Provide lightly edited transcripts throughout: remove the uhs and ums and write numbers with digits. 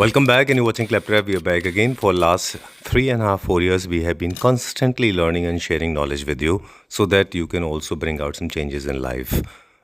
Welcome back, and you're watching Kleptrap. We are back again. For last 3.5, 4 years, we have been constantly learning and sharing knowledge with you, so that you can also bring out some changes in life.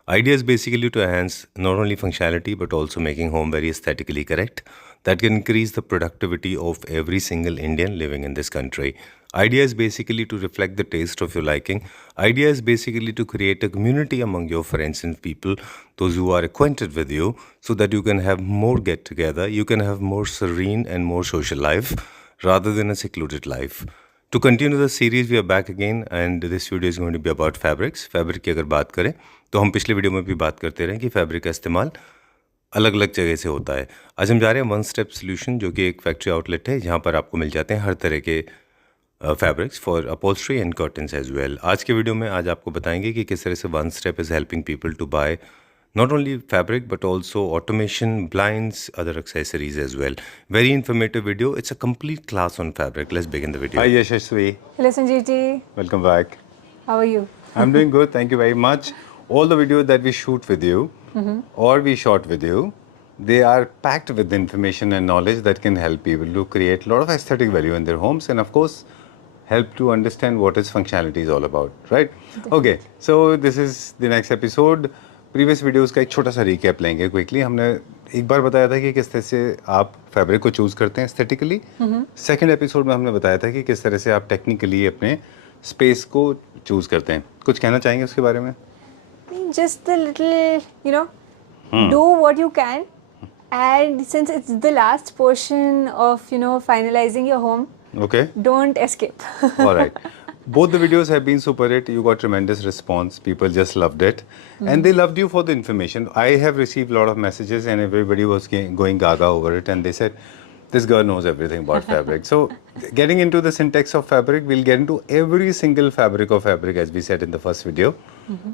Idea is basically to enhance not only functionality but also making home very aesthetically correct. That can increase the productivity of every single Indian living in this country. Idea is basically to reflect the taste of your liking. Idea is basically to create a community among your friends and people, those who are acquainted with you, so that you can have more get together, you can have more serene and more social life rather than a secluded life. To continue the series, we are back again, and this video is going to be about fabrics. Fabric की अगर बात करें तो हम पिछले video में भी बात करते रहे कि फैब्रिक का इस्तेमाल अलग अलग जगह से होता है. आज हम जा रहे हैं वन स्टेप सोल्यूशन, जो कि एक फैक्ट्री आउटलेट है जहाँ पर आपको मिल जाते हैं हर तरह के fabrics for upholstery and curtains as well. आज के वीडियो में आज आपको बताएंगे कि किस तरह से one step is helping people to buy not only fabric but also automation, blinds, other accessories as well. Very informative video. It's a complete class on fabric. Let's begin the video. Hi Yashasvi. Hello Sanjeev ji. Welcome back. How are you? I'm doing good. Thank you very much. All the videos that we shoot with you or we shot with you, they are packed with information and knowledge that can help people to create a lot of aesthetic value in their homes and of course help to understand what is functionality is all about, right? Okay, so this is the next episode. Previous videos का एक छोटा सा recap लेंगे quickly. हमने एक बार बताया था कि किस तरह से आप फैब्रिक को चूज़ करते हैं एस्थेटिकली. सेकंड एपिसोड में हमने बताया था कि किस तरह से आप टेक्निकली अपने स्पेस को चूज़ करते हैं. कुछ कहना चाहेंगे उसके बारे में? Just a little, do what you can. And since it's the last portion of, finalizing your home, Okay. don't escape. All right. Both the videos have been super hit. You got tremendous response. People just loved it. And they loved you for the information. I have received a lot of messages and everybody was going gaga over it. And they said, this girl knows everything about fabric. So getting into the syntax of fabric, we'll get into every single fabric of fabric as we said in the first video.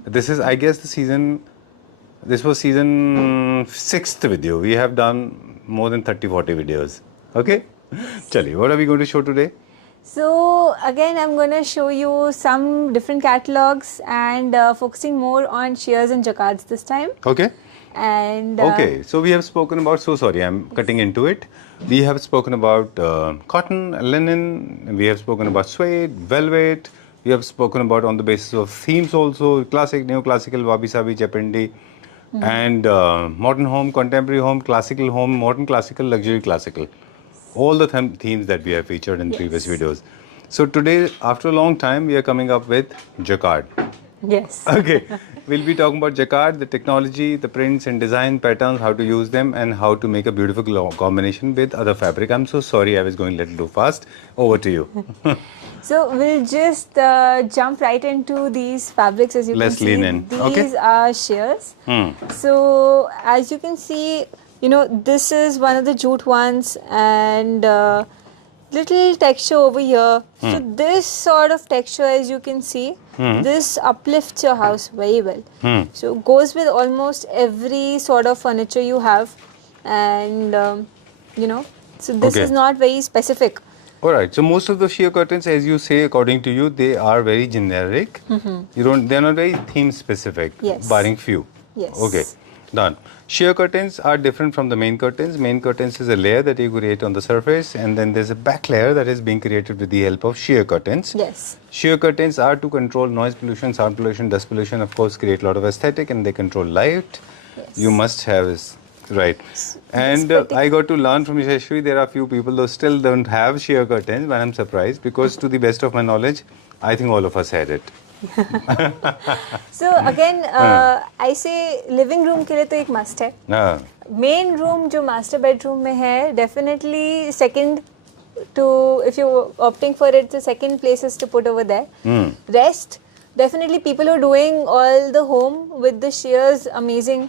This is, I guess, this was season 6th video. We have done more than 30-40 videos. Okay? Chali, what are we going to show today? So again, I'm going to show you some different catalogs and focusing more on shears and jacquards this time. Okay. And Okay, so we have spoken about, so sorry, I'm cutting into it. We have spoken about cotton, linen, we have spoken about suede, velvet, we have spoken about on the basis of themes also, classic, neoclassical, wabi-sabi, japandi, and modern home, contemporary home, classical home, modern classical, luxury classical. All the themes that we have featured in previous videos. So today, after a long time, we are coming up with jacquard. yes. Okay, we'll be talking about jacquard, the technology, the prints and design patterns, how to use them and how to make a beautiful combination with other fabric. I'm so sorry I was going a little too fast. Over to you. So we'll just jump right into these fabrics. As you Let's can see, lean in. these Okay. are shears. So as you can see, this is one of the jute ones and little texture over here. So this sort of texture, as you can see, this uplifts your house very well. So goes with almost every sort of furniture you have, and so this Okay. is not very specific. All right. So most of the sheer curtains, as you say, according to you, they are very generic. They're not very theme specific, Yes. barring few. Yes. Okay. Done. Sheer curtains are different from the main curtains. Main curtains is a layer that you create on the surface, and then there's a back layer that is being created with the help of sheer curtains. Yes. Sheer curtains are to control noise pollution, sound pollution, dust pollution, of course, create a lot of aesthetic, and they control light. Yes. You must have is right. And I got to learn from Yashasvi, there are few people who still don't have sheer curtains, but I'm surprised because to the best of my knowledge, I think all of us had it. So again, I say living room के लिए तो एक must है. Main room जो master bedroom में है, definitely second to, if you're opting for it, the second places to put over there. Rest, definitely people who are doing all the home with the shears, amazing.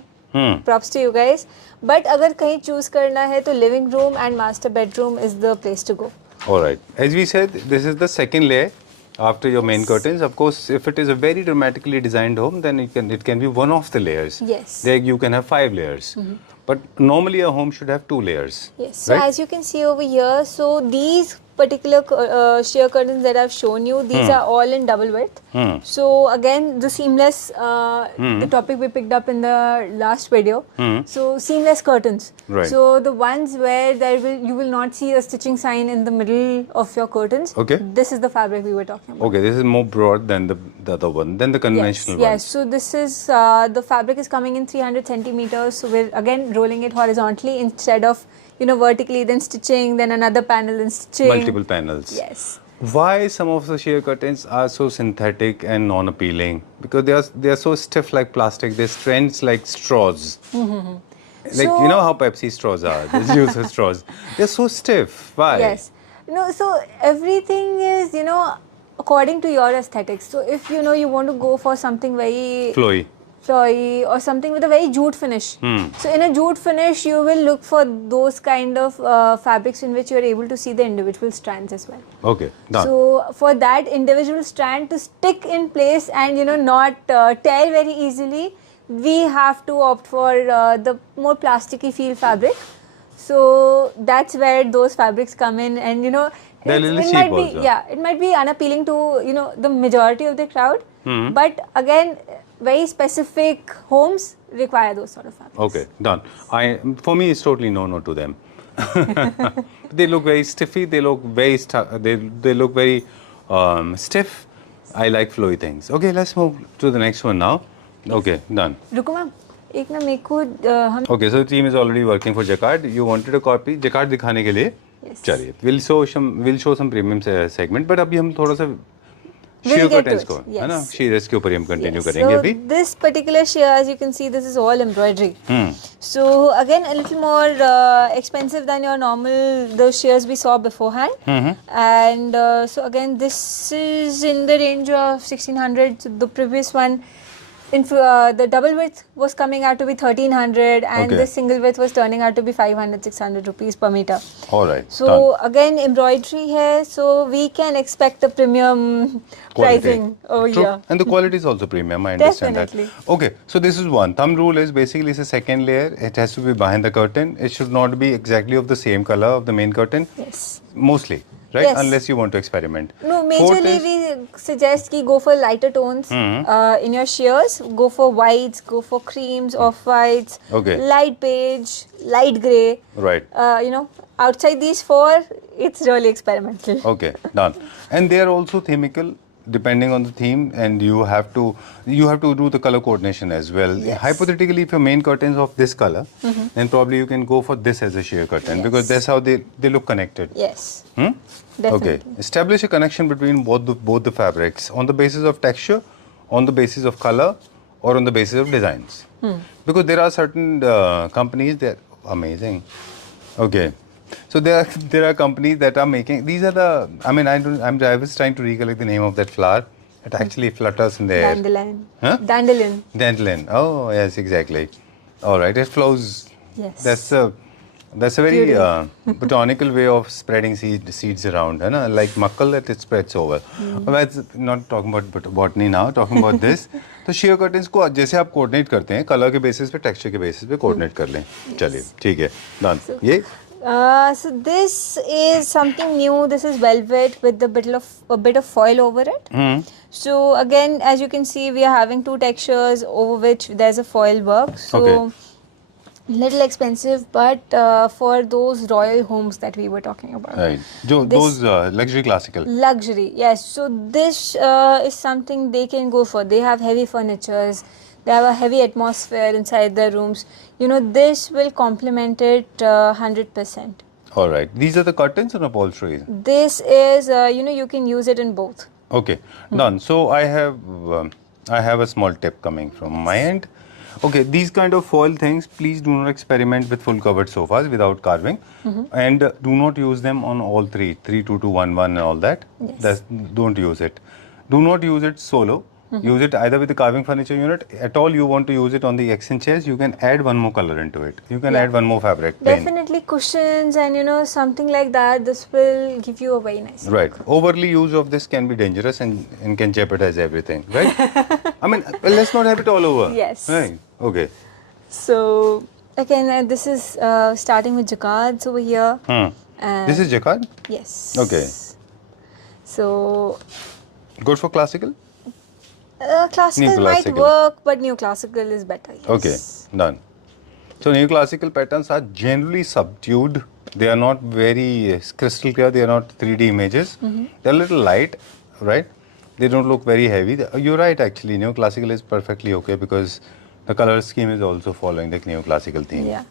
Props to you guys. But अगर कहीं choose करना है तो living room and master bedroom is the place to go. All right. As we said, this is the second layer after your main curtains. Of course, if it is a very dramatically designed home, then it can be one of the layers. Yes. There you can have 5 layers. But normally a home should have 2 layers. Yes. So right? as you can see over here, so these particular sheer curtains that I've shown you, these are all in double width. So again, the seamless, the topic we picked up in the last video. So seamless curtains. Right. So the ones where you will not see a stitching sign in the middle of your curtains. Okay. This is the fabric we were talking about. Okay, this is more broad than the other one, than the conventional one. Yes, so this is, the fabric is coming in 300 centimeters. So we're again rolling it horizontally instead of, vertically, then stitching, then another panel and stitching. Multiple panels. Yes. Why some of the sheer curtains are so synthetic and non-appealing? Because they are so stiff like plastic. They strands like straws. Like, So- you know how Pepsi straws are, the juice straws. They're so stiff. Why? Yes. So everything is, according to your aesthetics. So if, you want to go for something very Flowy. flowy or something with a very jute finish. So in a jute finish, you will look for those kind of fabrics in which you are able to see the individual strands as well. Okay, done. So for that individual strand to stick in place and not tear very easily, we have to opt for the more plasticky feel fabric. So that's where those fabrics come in, and They're a little cheap might be also. it might be unappealing to the majority of the crowd, but again, very specific homes require those sort of fabrics. Okay, done. For me, it's totally no to them. They look very stiffy. They look very they look very stiff. I like flowy things. Okay, let's move to the next one now. Okay, done. रुको ma'am, एक ना मेरे को हम Okay, so the team is already working for Jacquard. You wanted a copy. Jacquard दिखाने के लिए. Yes. चलिए, we'll show some premium segment, but अभी हम थोड़ा सा We'll sheer get to curtains it, को, yes. है ना? sheers के ऊपर ही हम continue Yes. करेंगे So अभी. this particular sheer, as you can see, this is all embroidery. So again, a little more expensive than your normal the shears we saw beforehand. And so again, this is in the range of 1600. So the previous one, the double width was coming out to be 1300, and Okay. the single width was turning out to be 500, 600 rupees per meter. All right. So done. again, embroidery here, so we can expect a premium Quality. pricing over True. here. And the quality is also premium, I understand Definitely. that. Okay, so this is one. Thumb rule is basically it's a second layer. It has to be behind the curtain. It should not be exactly of the same color of the main curtain. Yes. Mostly, right? Yes. Unless you want to experiment. No, Fourth majorly is- we suggest ki go for lighter tones in your shears. Go for whites, go for creams, off whites, Okay. light beige, light grey. Right. Outside these four, it's really experimental. Okay, done. And they are also themical depending on the theme, and you have to do the color coordination as well. Yes. Hypothetically, if your main curtain is of this color, then probably you can go for this as a sheer curtain because that's how they look connected. Yes. Okay. Definitely. Establish a connection between both the fabrics on the basis of texture, on the basis of color, or on the basis of designs. Because there are certain companies that are amazing. Okay. So there are companies that are making. These are the. I was trying to recollect the name of that flower. It actually flutters in the air. Dandelion. Huh? Dandelion. Dandelion. Oh yes, exactly. All right. It flows. Yes. That's a very Beauty. botanical way of spreading seeds around, है ना? Like makkal that it spreads over. But not talking about botany now, talking about this. तो sheer curtains को जैसे आप coordinate करते हैं, color के basis पे, texture के basis पे coordinate कर लें. चलिए, ठीक है, done. ये So this is something new. This is velvet with a bit of foil over it. So again, as you can see, we are having two textures over which there's a foil work. So Okay. little expensive, but for those royal homes that we were talking about. right. Those luxury classical. Luxury, yes. So this is something they can go for. They have heavy furnitures. They have a heavy atmosphere inside their rooms. This will complement it 100%. All right. These are the curtains and upholsteries. This is, you can use it in both. Okay, done. So I have a small tip coming from my end. Okay, these kind of foil things, please do not experiment with full covered sofas without carving, and do not use them on all three, 3, 2, 2, 1, 1 and all that. Yes. Don't use it. Do not use it solo. Use it either with the carving furniture unit. At all you want to use it on the accent chairs, you can add one more color into it. You can Yeah. add one more fabric. plain. Definitely cushions and something like that. This will give you a very nice Right. Overly use of this can be dangerous and can jeopardize everything, right? I mean, let's not have it all over. Yes. Right. Okay. So Again, this is starting with jacquards over here. And This is jacquard? yes. Okay. So Good for classical? classical might Neoclassical. work, but neoclassical is better. Yes. Okay, done. So neoclassical patterns are generally subdued. They are not very crystal clear. They are not 3D images. They're a little light, right? They don't look very heavy. You're right, actually. Neoclassical is perfectly okay because the color scheme is also following the neoclassical theme. Yeah.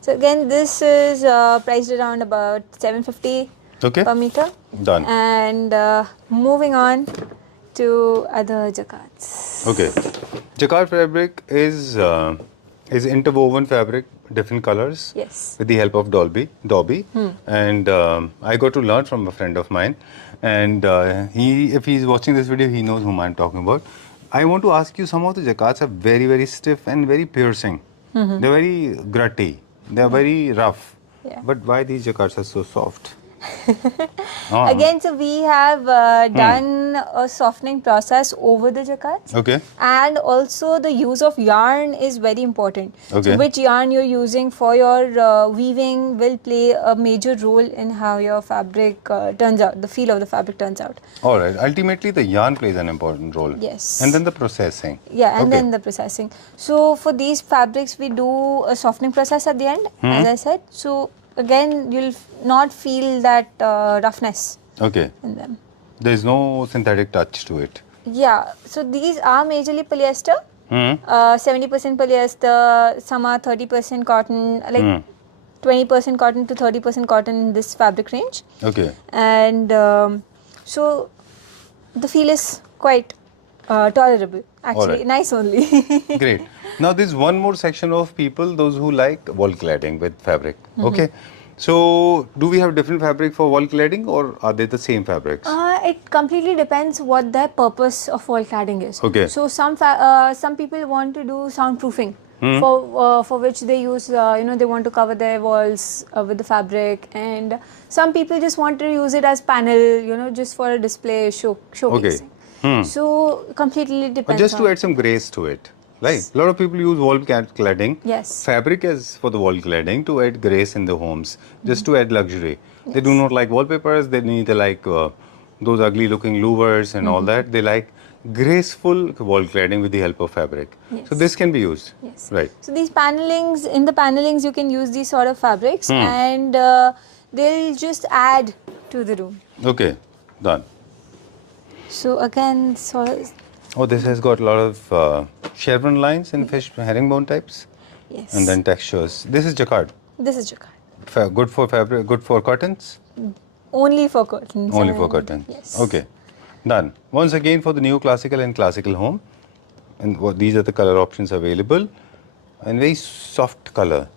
So again, this is priced around about 750 Okay. per meter. Done. And moving on to other jacquards. Okay. Jacquard fabric is interwoven fabric, different colors. Yes. With the help of Dobby. And I got to learn from a friend of mine. And if he's watching this video, he knows whom I'm talking about. I want to ask you, some of the jacquards are very, very stiff and very piercing. They're very grutty. They're very rough. Yeah. But why these jacquards are so soft? Again, so we have done a softening process over the jacquards. Okay. And also the use of yarn is very important. Okay. So which yarn you're using for your weaving will play a major role in how your fabric turns out, the feel of the fabric turns out. All right. Ultimately, the yarn plays an important role. Yes. And then the processing. Yeah, and Okay. then the processing. So for these fabrics, we do a softening process at the end, as I said. So again, you'll not feel that roughness Okay. in them. There is no synthetic touch to it. Yeah, so these are majorly polyester. 70% polyester, some are 30% cotton, like 20% cotton to 30% cotton in this fabric range. Okay. And so the feel is quite tolerable, actually, Alright. nice only. Great. Now there's one more section of people, those who like wall cladding with fabric. Okay. So do we have different fabric for wall cladding or are they the same fabrics? It completely depends what their purpose of wall cladding is. Okay. So some people want to do soundproofing, for which they use they want to cover their walls with the fabric, and some people just want to use it as panel, just for a display showcasing. So completely depends. Just to on add some grace to it. Right. A lot of people use wall cladding. Yes. Fabric is for the wall cladding to add grace in the homes, just to add luxury. They do not like wallpapers. They need like those ugly looking louvers and all that. They like graceful wall cladding with the help of fabric. Yes. So this can be used. Yes. Right. So these panelings, in the panelings you can use these sort of fabrics, and they'll just add to the room. Okay. Done. So again, Oh, this has got a lot of chevron lines and fish herringbone types, yes. and then textures. This is jacquard. This is jacquard. Good for fabric, good for curtains. Only for curtains. Only for and- curtains. Yes. Okay, done. Once again for the neoclassical and classical home, and these are the color options available, and very soft color.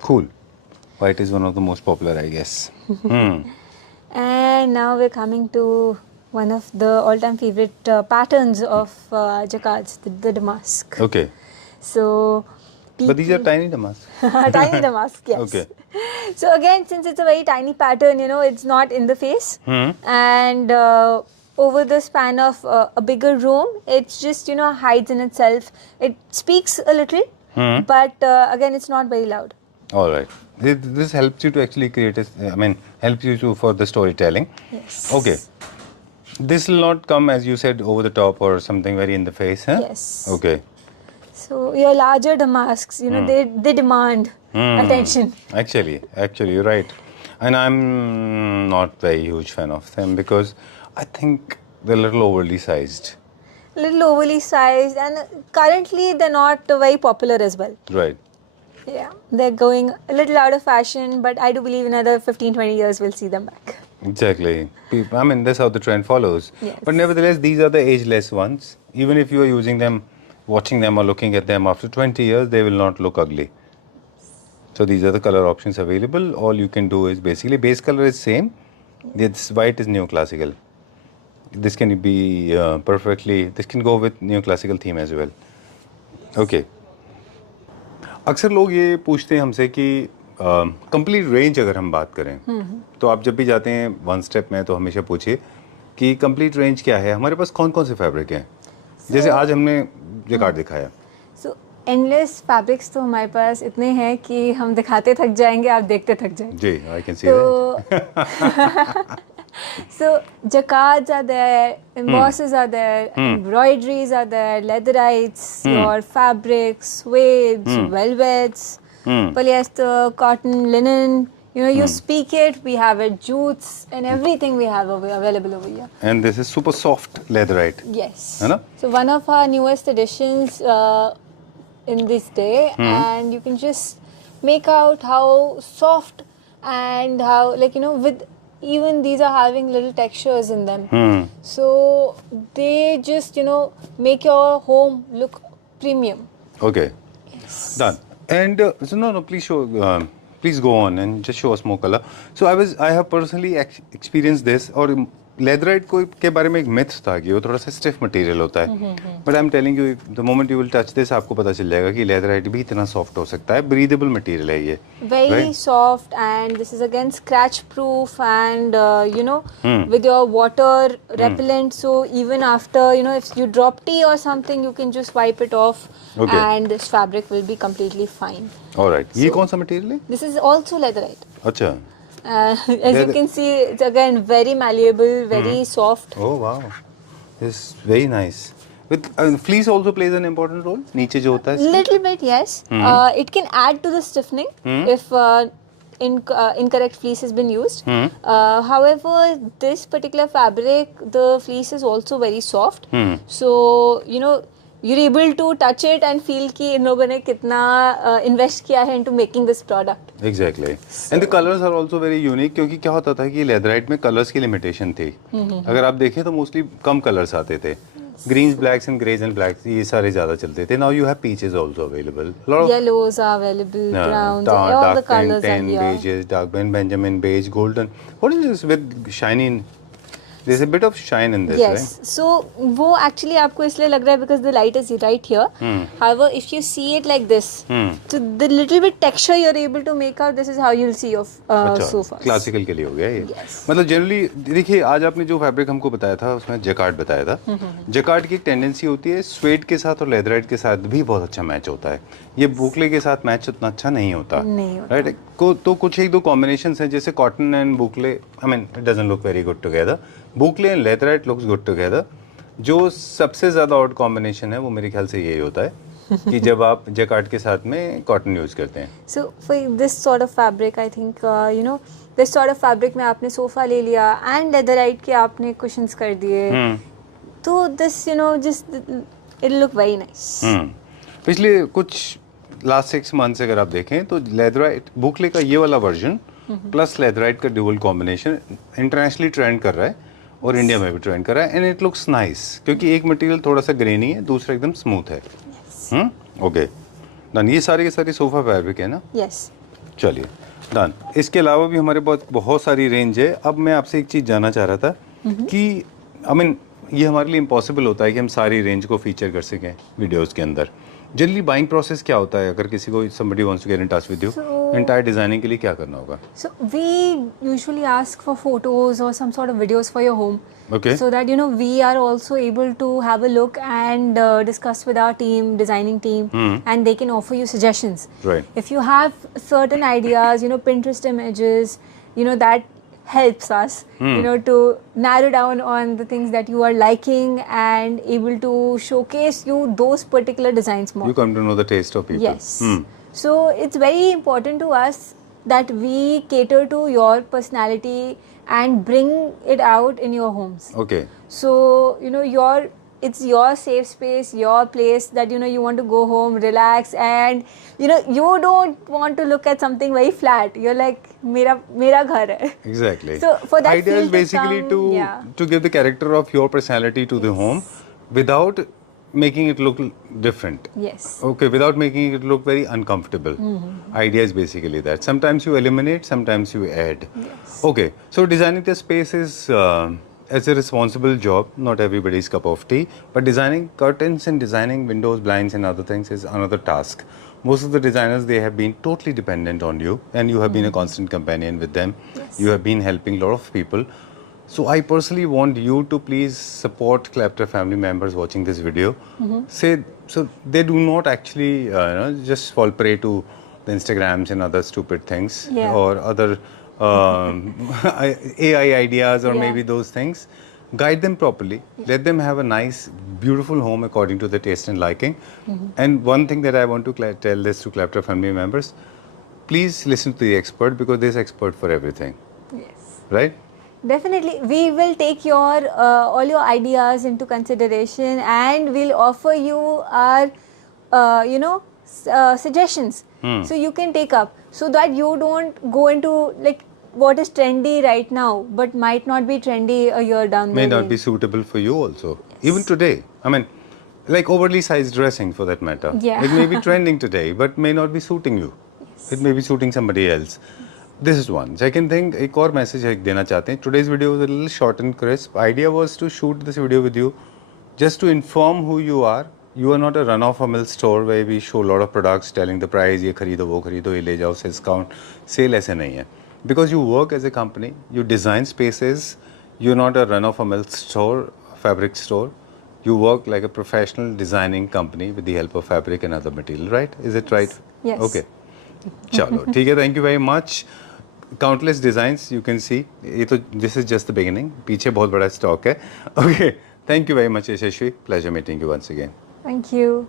Cool. White is one of the most popular, I guess. And now we're coming to one of the all-time favorite patterns of jacquards, the damask. Okay, So, but these are tiny damas. tiny damask, yes. Okay. So again, since it's a very tiny pattern, it's not in the face, and over the span of a bigger room, it's just hides in itself. It speaks a little, but again, it's not very loud. All right. This helps you to actually create helps you to for the storytelling. Yes. Okay. This will not come, as you said, over the top or something very in the face, huh? Yes. Okay. So your larger damasks, they demand attention. Actually, you're right. And I'm not very huge fan of them because I think they're a little overly sized. Little overly sized, and currently they're not very popular as well. Right. Yeah, they're going a little out of fashion, but I do believe in another 15-20 years we'll see them back. Exactly. That's how the trend follows. Yes. But nevertheless, these are the ageless ones. Even if you are using them, watching them or looking at them after 20 years, they will not look ugly. So these are the color options available. All you can do is basically base color is same. This white is neoclassical. This can be this can go with neoclassical theme as well. Okay. अक्सर लोग ये पूछते हैं हमसे कि complete range अगर हम बात करें तो आप जब भी जाते हैं वन स्टेप में तो हमेशा पूछिए कि कंप्लीट रेंज क्या है, हमारे पास कौन कौन से फैब्रिक हैं. जैसे आज हमने जेकार्ड दिखाया. सो एंडलेस फैब्रिक्स तो हमारे पास इतने हैं कि हम दिखाते थक जाएंगे, आप देखते थक जाएंगे. जी, I can see that. So jacquards are there, embosses are there, embroideries are there, leatherites, your fabrics, suedes, velvets, polyester, cotton, linen. You know, you speak it. We have it, jutes, and everything we have available over here. And this is super soft leatherite. Yes. है ना? So one of our newest additions in this day, and you can just make out how soft and how, like, you know, with even these are having little textures in them. So they just, you know, make your home look premium. Okay. Yes. Done. And so no, please show. Please go on and just show us more color. So I have personally experienced this. और leatherette को के बारे में एक myth था कि वो थोड़ा सा स्टिफ मटेरियल होता है. But I am telling you, the moment you will touch this आपको पता चल जाएगा कि लेदराइट भी इतना सॉफ्ट हो सकता है. ब्रीदेबल मटेरियल है ये. Very soft, and this is again scratch proof, and you know, with your water repellent. So even after, you know, if you drop tea or something, you can just wipe it off, and this fabric will be completely fine. Alright. ये कौन सा material है? This is also leatherite. अच्छा. As you can see, it's again very malleable, very soft. Oh wow, this is very nice. With fleece also plays an important role. नीचे जो होता है. Little bit, yes. It can add to the stiffening if incorrect fleece has been used. However, this particular fabric, the fleece is also very soft. So you know, you're able to touch it and feel कि इन लोगों ने कितना invest किया है into making this product. Exactly. And the colors are also very unique, क्योंकि क्या होता था कि लेदराइट में कलर्स की लिमिटेशन थी. अगर आप देखें तो मोस्टली कम कलर्स आते थे. Greens, blacks and greys and blacks, ये सारे ज़्यादा चलते थे. Now you have peaches also available. Yellows are available, browns, all the colors are here. Beiges, dark Benjamin beige, golden. What is this with shiny? There's a bit of shine in this, yes. right? So वो actually आपको इसलिए लग रहा है because the light is right here. However, if you see it like this, so the little bit texture you're able to make out, this is how you'll see your sofas. Classical के लिए हो गया ये. Yes. मतलब generally देखिए, आज आपने जो फैब्रिक हमको बताया था उसमें जेकार्ड बताया था. जेकार्ड की एक टेंडेंसी होती है स्वेड के साथ और लेदराइट के साथ भी बहुत अच्छा मैच होता है. ये बुकले के साथ मैच उतना अच्छा नहीं होता. राइट. तो कुछ एक दो कॉम्बिनेशंस हैं, जैसे cotton and boucle. I mean it doesn't look very good together. Boucle and leatherette looks good together. जो सबसे ज़्यादा ऑड कॉम्बिनेशन है वो मेरे ख्याल से यही होता है कि जब आप जेकार्ड के साथ में कॉटन यूज़ करते हैं. So for this sort of fabric, I think you know, this sort of fabric में आपने सोफा ले लिया and leatherite के आपने cushions कर दिए, तो this, you know, just it'll look very nice. पिछले कुछ लास्ट 6 मंथ्स अगर आप देखें तो लेदराइट बुकले का ये वाला वर्जन प्लस लेदराइट का ड्यूअल कॉम्बिनेशन इंटरनेशनली ट्रेंड कर रहा है और इंडिया में भी ट्रेंड कर रहा है. एंड इट लुक्स नाइस, क्योंकि एक मटेरियल थोड़ा सा ग्रेनी है, दूसरा एकदम स्मूथ है. Okay done. ये सारे के सारे सोफा फैब्रिक है ना? Yes. चलिए डन. इसके अलावा भी हमारे पास बहुत सारी रेंज है. अब मैं आपसे एक चीज़ जानना चाह रहा था कि आई मीन ये हमारे लिए इम्पॉसिबल होता है कि हम सारी रेंज को फीचर कर सकें वीडियोज़ के अंदर. जनरली बाइंग प्रोसेस क्या होता है अगर किसी को somebody wants to get in touch with you? Entire designing के लिए क्या करना होगा? So we usually ask for photos or some sort of videos for your home. Okay. So that, you know, we are also able to have a look and discuss with our team, designing team, and they can offer you suggestions. Right. If you have certain ideas, you know, Pinterest images, you know, that helps us, you know, to narrow down on the things that you are liking and able to showcase you those particular designs more. You come to know the taste of people. Yes. So it's very important to us that we cater to your personality and bring it out in your homes. Okay. So, you know, it's your safe space, your place that, you know, you want to go home, relax, and, you know, you don't want to look at something very flat. You're like, mera ghar hai. Exactly. So for that idea feel is basically to come, to give the character of your personality to the home without making it look different. Yes. Okay, without making it look very uncomfortable. Idea is basically that. Sometimes you eliminate, sometimes you add. Yes. Okay, so designing the space is as a responsible job, not everybody's cup of tea. But designing curtains and designing windows, blinds and other things is another task. Most of the designers, they have been totally dependent on you, and you have been a constant companion with them. Yes. You have been helping a lot of people. So I personally want you to please support Clapter family members watching this video. Say so they do not actually just fall prey to the Instagrams and other stupid things Yeah. or other AI ideas or Yeah. maybe those things. Guide them properly. Let them have a nice, beautiful home according to their taste and liking. And one thing that I want to tell this to Clapter family members: please listen to the expert because there's expert for everything, Yes. right? Definitely, we will take your all your ideas into consideration, and we'll offer you our, suggestions. So you can take up, so that you don't go into like what is trendy right now, but might not be trendy a year down the May lane. not be suitable for you also. Even today, I mean, like overly sized dressing for that matter. Yeah. It may be trending today, but may not be suiting you. It may be suiting somebody else. This is one. Second thing, एक और message है देना चाहते हैं. Today's video was a little short and crisp. Idea was to shoot this video with you just to inform who you are. You are not a run-of-a-mill store where we show a lot of products telling the price, ये खरीदो वो खरीदो ये ले जाओ sales count. Sale ऐसे नहीं है. Because you work as a company, you design spaces. You're not a run-of-a-mill store, fabric store. You work like a professional designing company with the help of fabric and other material, right? Is it right? Yes. Okay. चलो ठीक है. Thank you very much. Countless designs you can see. ये तो this is just the beginning. पीछे बहुत बड़ा stock है. Okay. Thank you very much, Yashashvi. Pleasure meeting you once again. Thank you.